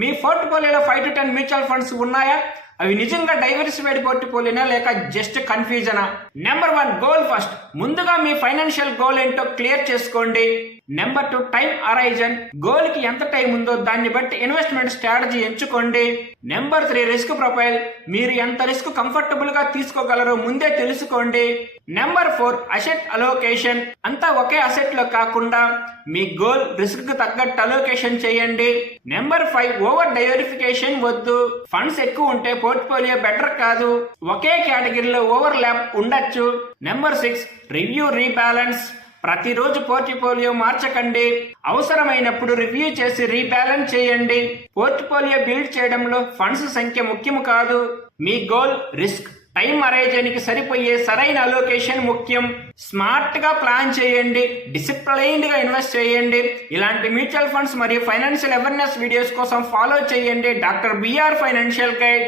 మీ పోర్ట్ఫోలియోలో 5 to 10 mutual funds ఉన్నాయా? అవి నిజంగా డైవర్సిఫైడ్ పోర్ట్ఫోలియోనా లేక జస్ట్ కన్ఫ్యూజనా? Number 1 goal first. ముందుగా మీ ఫైనాన్షియల్ గోల్ ఏంటో క్లియర్ చేసుకోండి. Number 2 time horizon. గోల్ కి ఎంత టైం ఉందో దాన్ని బట్టి ఇన్వెస్ట్మెంట్ స్ట్రాటజీ ఎంచుకోండి. నెంబర్ 3 రిస్క్ ప్రొఫైల్. మీరు ఎంత రిస్క్ కంఫర్టబుల్ గా తీసుకోగలరో ముందే తెలుసుకోండి. Number 4 asset allocation. అంతా ఒకే అసెట్ లో కాకుండా మీ గోల్ రిస్క్ కు తగ్గట్టు అలోకేషన్ చేయండి. నెంబర్ 5 ఓవర్ డైవర్సిఫికేషన్ వద్దు. ఫండ్స్ ఎక్కువ ఉంటే పోర్ట్ఫోలియో బెటర్ కాదు. ఒకే కేటగిరీలో ఓవర్ ల్యాప్ ఉండొచ్చు. Number 6 review rebalance. ప్రతిరోజు పోర్ట్ఫోలియో మార్చకండి. అవసరమైనప్పుడు రివ్యూ చేసి రీబ్యాలెన్స్ చేయండి. పోర్ట్ఫోలియో బిల్డ్ చేయడంలో ఫండ్స్ సంఖ్య ముఖ్యం కాదు. మీ గోల్, రిస్క్, టైం అరేంజ్కి సరిపోయే సరైన అలోకేషన్ ముఖ్యం. స్మార్ట్ గా ప్లాన్ చేయండి. డిసిప్లైన్డ్ గా ఇన్వెస్ట్ చేయండి. ఇలాంటి మ్యూచువల్ ఫండ్స్ మరియు ఫైనాన్షియల్ అవేర్నెస్ వీడియోస్ కోసం ఫాలో చేయండి డాక్టర్ బిఆర్ ఫైనాన్షియల్ గైడ్.